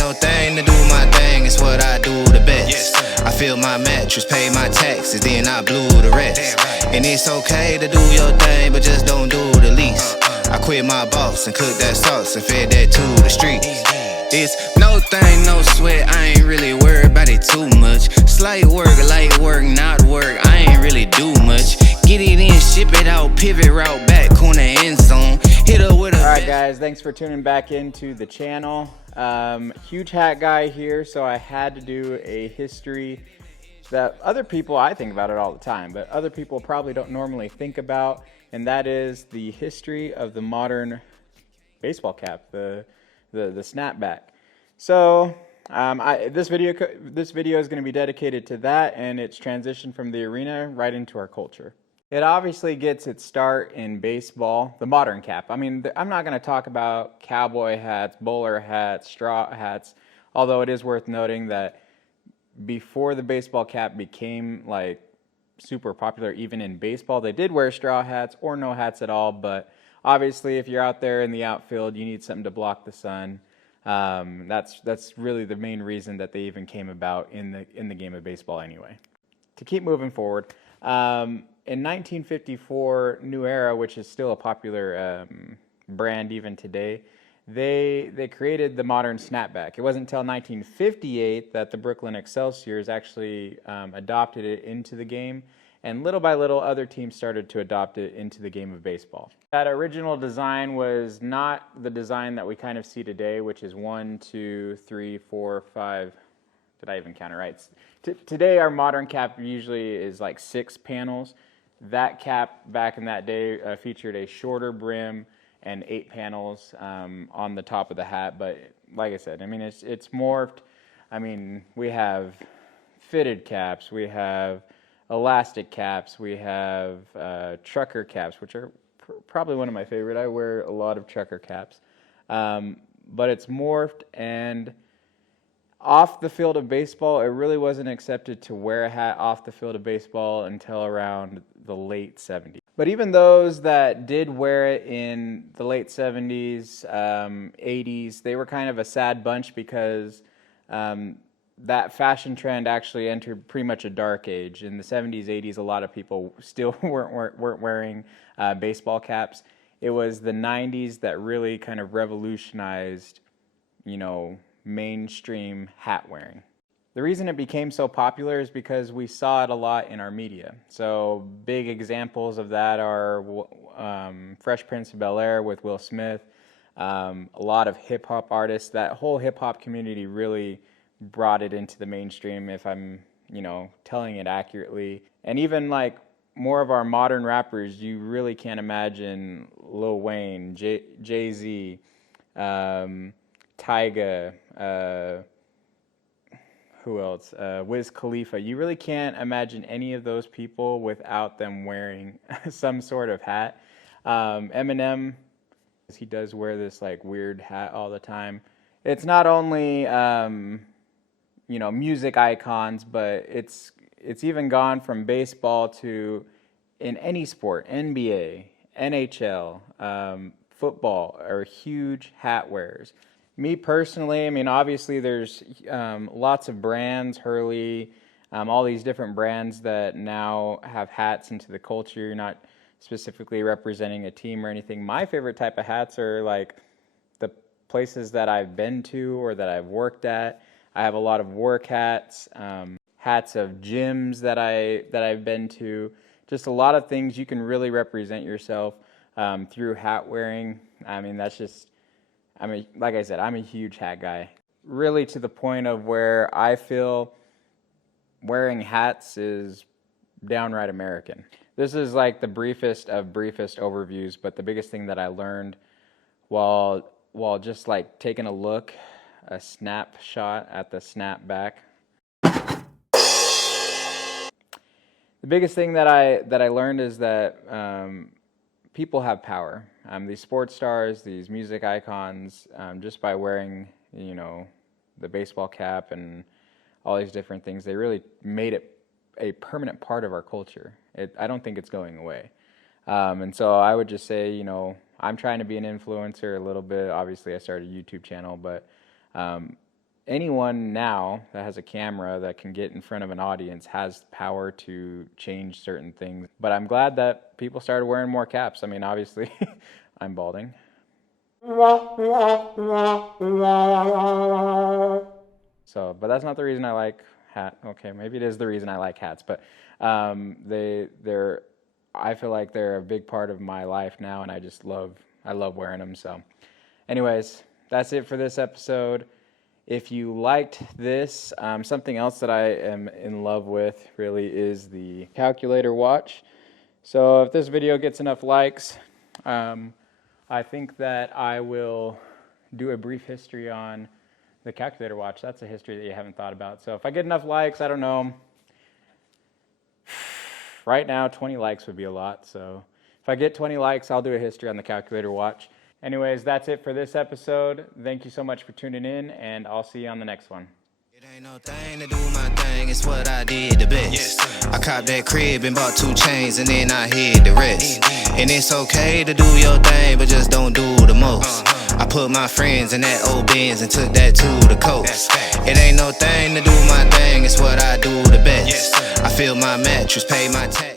no thing to do my thing, it's what I do the best. I feel my mattress, pay my taxes, then I blew the rest. And it's okay to do your thing, but just don't do the least. I quit my boss and cooked that sauce and fed that to the streets. It's no thing, no sweat, I ain't really worried about it too much. Slight work, light work, not work, I ain't really do much. Get it in, ship it out, pivot route, back corner, end zone. Hit her with a... Alright guys, thanks for tuning back into the channel. Huge hat guy here, so I had to do a history that other people, I think about it all the time, but other people probably don't normally think about, and that is the history of the modern baseball cap, the snapback. So this video is going to be dedicated to that and its transition from the arena right into our culture. It obviously gets its start in baseball, the modern cap. I mean, I'm not going to talk about cowboy hats, bowler hats, straw hats, although it is worth noting that before the baseball cap became like super popular even in baseball, they did wear straw hats or no hats at all, but obviously if you're out there in the outfield, you need something to block the sun. That's really the main reason that they even came about in the game of baseball anyway. To keep moving forward, in 1954, New Era, which is still a popular brand even today, they created the modern snapback. It wasn't until 1958 that the Brooklyn Excelsiors actually adopted it into the game, and little by little other teams started to adopt it into the game of baseball. That original design was not the design that we kind of see today, which is 1, 2, 3, 4, 5. Did I even count it right? Today our modern cap usually is like 6 panels. That cap back in that day featured a shorter brim and 8 panels on the top of the hat. But like I said, I mean, it's morphed. I mean, we have fitted caps, we have elastic caps, we have trucker caps, which are probably one of my favorite. I wear a lot of trucker caps. But it's morphed, and off the field of baseball, it really wasn't accepted to wear a hat off the field of baseball until around the late 70s. But even those that did wear it in the late 70s, 80s, they were kind of a sad bunch because that fashion trend actually entered pretty much a dark age. In the 70s, 80s, a lot of people still weren't wearing baseball caps. It was the 90s that really kind of revolutionized, you know, mainstream hat wearing. The reason it became so popular is because we saw it a lot in our media. So big examples of that are Fresh Prince of Bel-Air with Will Smith, a lot of hip-hop artists. That whole hip-hop community really brought it into the mainstream, if I'm, you know, telling it accurately. And even like more of our modern rappers, you really can't imagine Lil Wayne, Jay-Z, Tyga, who else? Wiz Khalifa. You really can't imagine any of those people without them wearing some sort of hat. Eminem, he does wear this like weird hat all the time. It's not only you know, music icons, but it's even gone from baseball to in any sport, NBA, NHL, football are huge hat wearers. Me personally, I mean, obviously there's lots of brands, Hurley, all these different brands that now have hats into the culture. You're not specifically representing a team or anything. My favorite type of hats are like the places that I've been to or that I've worked at. I have a lot of work hats, hats of gyms that I've been to. Just a lot of things you can really represent yourself through hat wearing. I mean, that's just, I mean, like I said, I'm a huge hat guy. Really to the point of where I feel wearing hats is downright American. This is like the briefest of briefest overviews, but the biggest thing that I learned while just like taking a look, a snapshot at the snapback. The biggest thing that I learned is that people have power. These sports stars, these music icons, just by wearing, you know, the baseball cap and all these different things, they really made it a permanent part of our culture. I don't think it's going away. And so I would just say, you know, I'm trying to be an influencer a little bit. Obviously, I started a YouTube channel, but anyone now that has a camera that can get in front of an audience has power to change certain things. But I'm glad that people started wearing more caps. I mean, obviously, I'm balding. So, but that's not the reason I like hat. Okay, maybe it is the reason I like hats, but they're I feel like they're a big part of my life now, and I love wearing them. So, anyways, that's it for this episode. If you liked this, something else that I am in love with really is the calculator watch. So if this video gets enough likes, I think that I will do a brief history on the calculator watch. That's a history that you haven't thought about. So if I get enough likes, I don't know. Right now, 20 likes would be a lot. So if I get 20 likes, I'll do a history on the calculator watch. Anyways, that's it for this episode. Thank you so much for tuning in, and I'll see you on the next one. It ain't no thing to do my thing, it's what I did the best. I copped that crib and bought 2 chains and then I hid the rest. And it's okay to do your thing, but just don't do the most. I put my friends in that old Benz and took that to the coast. It ain't no thing to do my thing, it's what I do the best. I feel my mattress, pay my tax.